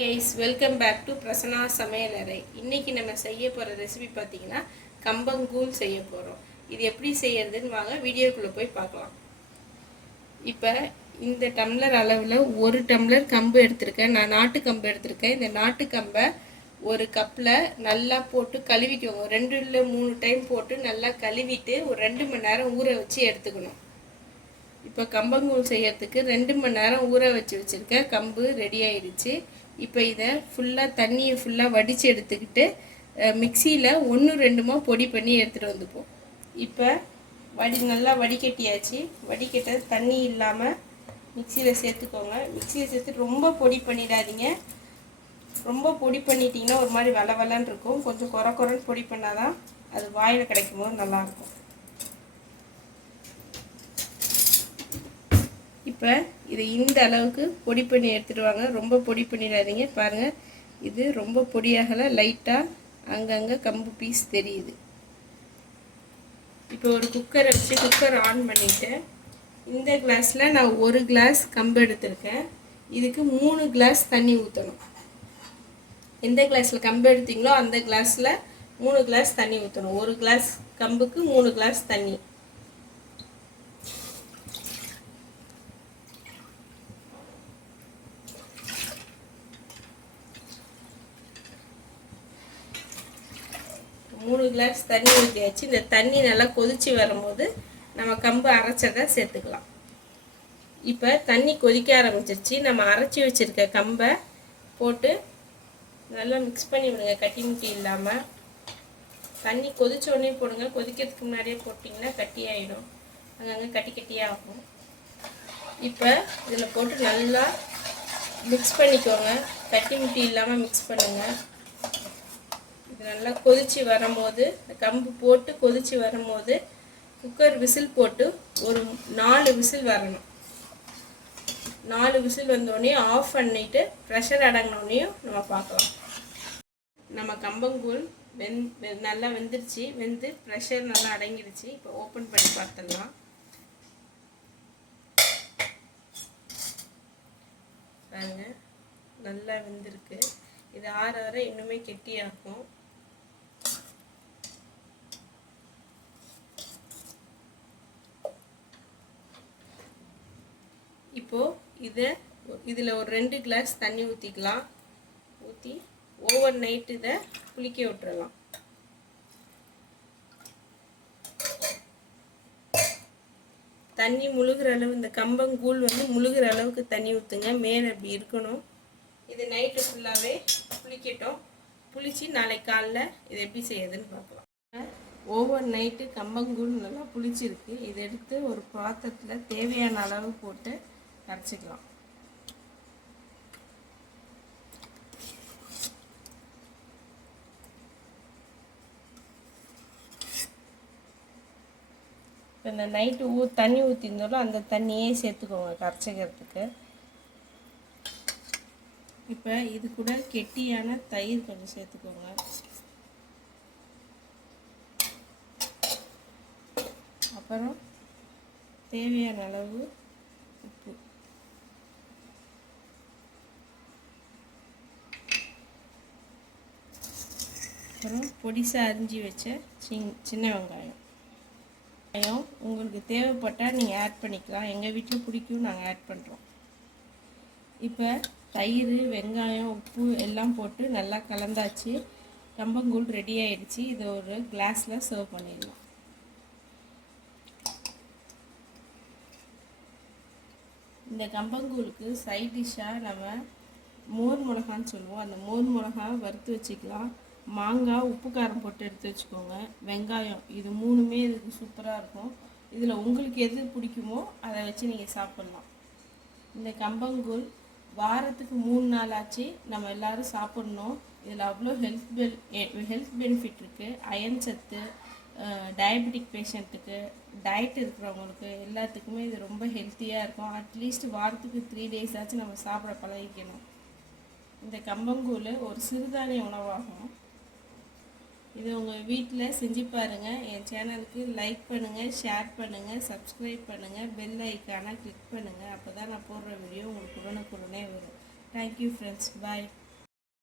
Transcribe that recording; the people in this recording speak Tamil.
Guys welcome back to Prasanna சமையலறை. இன்றைக்கி நம்ம செய்ய போகிற ரெசிபி பார்த்திங்கன்னா கம்பங்கூழ் செய்ய போகிறோம். இது எப்படி செய்யறதுன்னு வாங்க வீடியோக்குள்ளே போய் பார்க்கலாம். இப்போ இந்த டம்ளர் அளவில் ஒரு டம்ளர் கம்பு எடுத்திருக்கேன். நான் நாட்டு கம்பு எடுத்திருக்கேன். இந்த நாட்டு கம்பை ஒரு கப்பில் நல்லா போட்டு கழுவிக்கோங்க. 2 இல்லை 3 டைம் போட்டு நல்லா கழுவிட்டு ஒரு 2 மணி நேரம் ஊற வச்சு எடுத்துக்கணும். இப்போ கம்பங்கூழ் செய்யறதுக்கு 2 மணி நேரம் ஊற வச்சுருக்கேன். கம்பு ரெடி ஆயிடுச்சு. இப்போ இதை ஃபுல்லாக தண்ணியை ஃபுல்லாக வடித்து எடுத்துக்கிட்டு மிக்சியில் 1-2 பொடி பண்ணி எடுத்துகிட்டு வந்துப்போம். இப்போ நல்லா வடிகட்டியாச்சு. வடிகட்ட தண்ணி இல்லாமல் மிக்சியில் சேர்த்துக்கோங்க. மிக்சியில் சேர்த்து ரொம்ப பொடி பண்ணிடாதீங்க. ரொம்ப பொடி பண்ணிட்டீங்கன்னா ஒரு மாதிரி வளவலன்னு இருக்கும். கொஞ்சம் குறைன்னு பொடி பண்ணால் தான் அது வாயில் கிடைக்கும் போது நல்லாயிருக்கும். இப்போ இதை இந்த அளவுக்கு பொடி பண்ணி எடுத்துகிட்டு வாங்க. ரொம்ப பொடி பண்ணிடாதீங்க. பாருங்கள், இது ரொம்ப பொடியாகலை, லைட்டாக அங்கங்கே கம்பு பீஸ் தெரியுது. இப்போ ஒரு குக்கரை வச்சு குக்கர் ஆன் பண்ணிவிட்டு இந்த கிளாஸில் நான் 1 கிளாஸ் கம்பு எடுத்திருக்கேன். இதுக்கு 3 கிளாஸ் தண்ணி ஊற்றணும். எந்த கிளாஸில் கம்பு எடுத்தீங்களோ அந்த கிளாஸில் 3 கிளாஸ் தண்ணி ஊற்றணும். 1 கிளாஸ் கம்புக்கு 3 கிளாஸ் தண்ணி. மூணு கிளாஸ் தண்ணி ஊற்றியாச்சு. இந்த தண்ணி நல்லா கொதித்து வரும்போது நம்ம கம்பு அரைச்சதை சேர்த்துக்கலாம். இப்போ தண்ணி கொதிக்க ஆரம்பிச்சிருச்சு. நம்ம அரைச்சி வச்சுருக்க கம்பை போட்டு நல்லா மிக்ஸ் பண்ணி விடுங்க, கட்டி முட்டி இல்லாமல். தண்ணி கொதிச்சோடனே போடுங்க. கொதிக்கிறதுக்கு முன்னாடியே போட்டிங்கன்னா கட்டி ஆகிடும், அங்கங்கே கட்டியாக ஆகும். இப்போ இதில் போட்டு நல்லா மிக்ஸ் பண்ணிக்கோங்க. கட்டி முட்டி இல்லாமல் மிக்ஸ் பண்ணுங்கள். நல்லா கொதித்து வரும்போது கம்பு போட்டு கொதித்து வரும்போது குக்கர் விசில் போட்டு ஒரு 4 விசில் வரணும். 4 விசில் வந்தோடனே ஆஃப் பண்ணிவிட்டு ப்ரெஷர் அடங்கினோடனையும் நம்ம பார்க்கலாம். நம்ம கம்பங்கூழ் நல்லா வெந்துருச்சு. வெந்து ப்ரெஷர் நல்லா அடங்கிடுச்சு. இப்போ ஓப்பன் பண்ணி பார்த்துடலாம். பாருங்க, நல்லா வெந்திருக்கு. இது ஆற இன்னுமே கெட்டியாகும். இப்போது இதில் ஒரு 2 கிளாஸ் தண்ணி ஊற்றிக்கலாம். ஊற்றி ஓவர் நைட் இதை புளிக்க விட்டுறலாம். தண்ணி முழுகிற அளவு, இந்த கம்பங்கூழ் முழுகிற அளவுக்கு தண்ணி ஊற்றுங்க. மேலே அப்படி இருக்கணும். இது நைட்டு ஃபுல்லாகவே புளிக்கட்டும். புளிச்சு நாளைக்கு காலைல இது எப்படி செய்யுதுன்னு பார்க்கலாம். ஓவர் நைட்டு கம்பங்கூழ் நல்லா புளிச்சிருக்கு. இதை எடுத்து ஒரு பாத்திரத்தில் தேவையான அளவு போட்டு கரைச்சிக்கலாம். இப்போ இந்த நைட்டு தண்ணி ஊற்றிருந்தாலும் அந்த தண்ணியே சேர்த்துக்கோங்க கரைச்சிக்கிறதுக்கு. இப்போ இது கூட கெட்டியான தயிர் கொஞ்சம் சேர்த்துக்கோங்க. அப்புறம் தேவையான அளவு உப்பு. அப்புறம் பொடிசாக அரிஞ்சு வச்ச சின்ன வெங்காயம். உங்களுக்கு தேவைப்பட்டால் நீங்கள் ஆட் பண்ணிக்கலாம். எங்கள் வீட்டில் பிடிக்கும், நாங்கள் ஆட் பண்ணுறோம். இப்போ தயிர், வெங்காயம், உப்பு எல்லாம் போட்டு நல்லா கலந்தாச்சு. கம்பங்கூழ் ரெடி ஆகிடுச்சு. இதை ஒரு கிளாஸில் சர்வ் பண்ணிடலாம். இந்த கம்பங்கூழுக்கு சைட் டிஷ்ஷாக நம்ம மோர் மிளகான்னு சொல்லுவோம். அந்த மோர் மிளகா வறுத்து வச்சுக்கலாம். மாங்காய், உப்பு காரம் போட்டு எடுத்து வச்சுக்கோங்க. வெங்காயம், இது 3மே இதுக்கு சூப்பராக இருக்கும். இதில் உங்களுக்கு எது பிடிக்குமோ அதை வச்சு நீங்கள் சாப்பிட்லாம். இந்த கம்பங்கூழ் வாரத்துக்கு 3 நாள் ஆச்சு நம்ம எல்லோரும் சாப்பிட்ணும். இதில் அவ்வளோ ஹெல்த் பெனிஃபிட் இருக்குது. அயன் சத்து, டயபெட்டிக் பேஷண்ட்டுக்கு, டயட் இருக்கிறவங்களுக்கு எல்லாத்துக்குமே இது ரொம்ப ஹெல்த்தியாக இருக்கும். அட்லீஸ்ட் வாரத்துக்கு 3 டேஸ் ஆச்சு நம்ம சாப்பிட பழகிக்கணும். இந்த கம்பங்கூழ் ஒரு சிறுதானிய உணவாகும். இது உங்கள் வீட்டில் செஞ்சு பாருங்கள். என் சேனலுக்கு லைக் பண்ணுங்கள், ஷேர் பண்ணுங்கள், சப்ஸ்கிரைப் பண்ணுங்கள், பெல் ஐக்கானை கிளிக் பண்ணுங்கள். அப்போ தான் நான் போடுற வீடியோ உங்களுக்கு உடனுக்குடனே வரும். Thank you friends. பாய்.